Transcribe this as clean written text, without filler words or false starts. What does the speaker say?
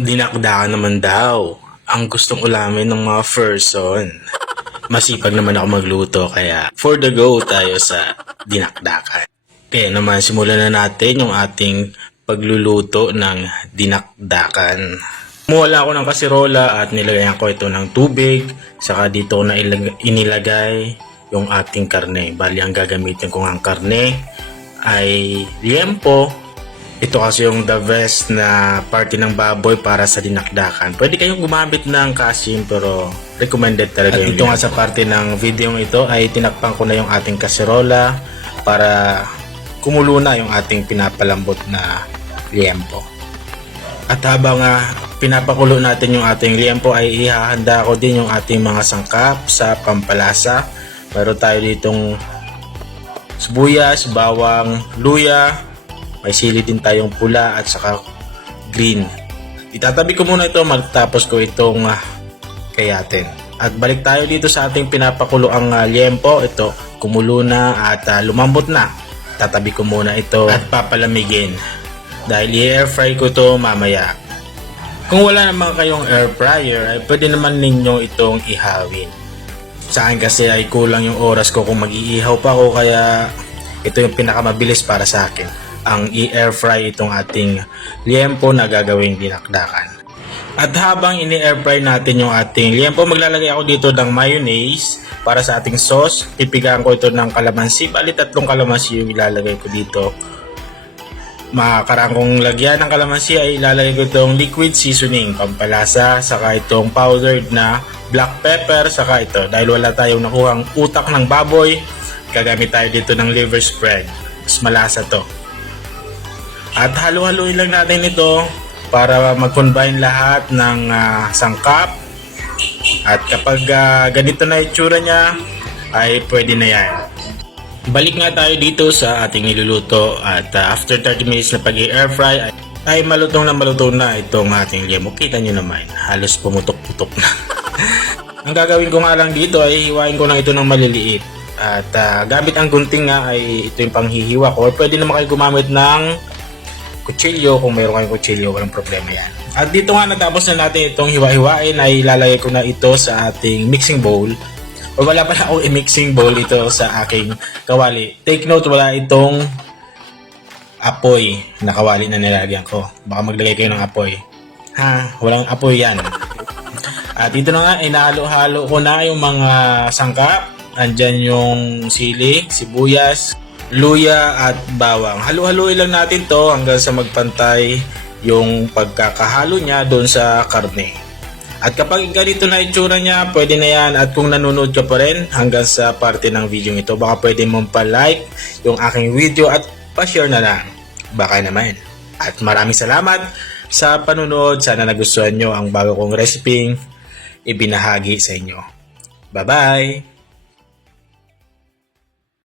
Dinakdakan naman daw ang gustong ulamin ng mga person. Masipag naman ako magluto kaya for the go tayo sa dinakdakan. Kaya naman simulan na natin yung ating pagluluto ng dinakdakan. Kumuha lang ako ng kasirola at nilagyan ko ito ng tubig. Saka dito ko na inilagay yung ating karne. Bali ang gagamitin ko ng karne ay liempo. Ito kasi yung the best na party ng baboy para sa dinakdakan. Pwede kayong gumamit ng kasim pero recommended talaga. At ito nga sa parte ng video ito ay tinakpan ko na yung ating kaserola para kumulo na yung ating pinapalambot na liempo. At habang pinapakulo natin yung ating liempo ay ihahanda ko din yung ating mga sangkap sa pampalasa. Meron tayo ditong sibuyas, bawang, luya. May sili din tayong pula at saka green. Itatabi ko muna ito magtapos ko itong kayatin. At balik tayo dito sa ating pinapakulo ang liempo. Ito kumulo na at lumambot na. Tatabi ko muna ito at papalamigin. Dahil i-air fry ko ito mamaya. Kung wala naman kayong air fryer ay pwede naman ninyong itong ihawin. Sa akin kasi ay kulang yung oras ko kung mag-iihaw pa ako kaya ito yung pinakamabilis para sa akin. Ang i-air fry itong ating liempo na gagawing dinakdakan. At habang ini-air fry natin yung ating liempo, maglalagay ako dito ng mayonnaise para sa ating sauce. Pipigaan ko ito ng kalamansi. Bali 3 kalamansi yung ilalagay ko dito. Makakarang kong lagyan ng kalamansi ay ilalagay ko itong liquid seasoning, pampalasa, saka itong powdered na black pepper, saka ito. Dahil wala tayong nakuhang utak ng baboy, gagamit tayo dito ng liver spread. Mas malasa to. At halo-haloin lang natin ito para mag-combine lahat ng sangkap. At kapag ganito na itsura niya, ay pwede na yan. Balik nga tayo dito sa ating niluluto at after 30 minutes na pag-air fry ay malutong na itong ating liempo. Kita nyo naman, halos pumutok-putok na. Ang gagawin ko nga lang dito ay hiwain ko lang ito ng maliliit. At gamit ang gunting nga ay ito yung panghihiwa ko. Or pwede naman kayo gumamit ng kutsilyo, kung mayroon kayong kutsilyo, walang problema yan. At dito nga natapos na natin itong hiwa-hiwain ay ilalagay ko na ito sa ating mixing bowl. O wala pala akong mixing bowl ito sa aking kawali. Take note, wala itong apoy na kawali na nilagyan ko. Baka maglagay kayo ng apoy. Walang apoy yan. At dito na nga, inahalo-halo ko na yung mga sangkap. Andyan yung sili, sibuyas, luya at bawang. Halo-haloin lang natin to hanggang sa magpantay yung pagkakahalo niya doon sa karne. At kapag ganito na itsura niya, pwede na yan. At kung nanonood ka pa rin hanggang sa parte ng video ito, baka pwede mong pa-like yung aking video at pa-share na lang. Baka naman. At maraming salamat sa panonood. Sana nagustuhan nyo ang bago kong recipe ibinahagi sa inyo. Bye-bye!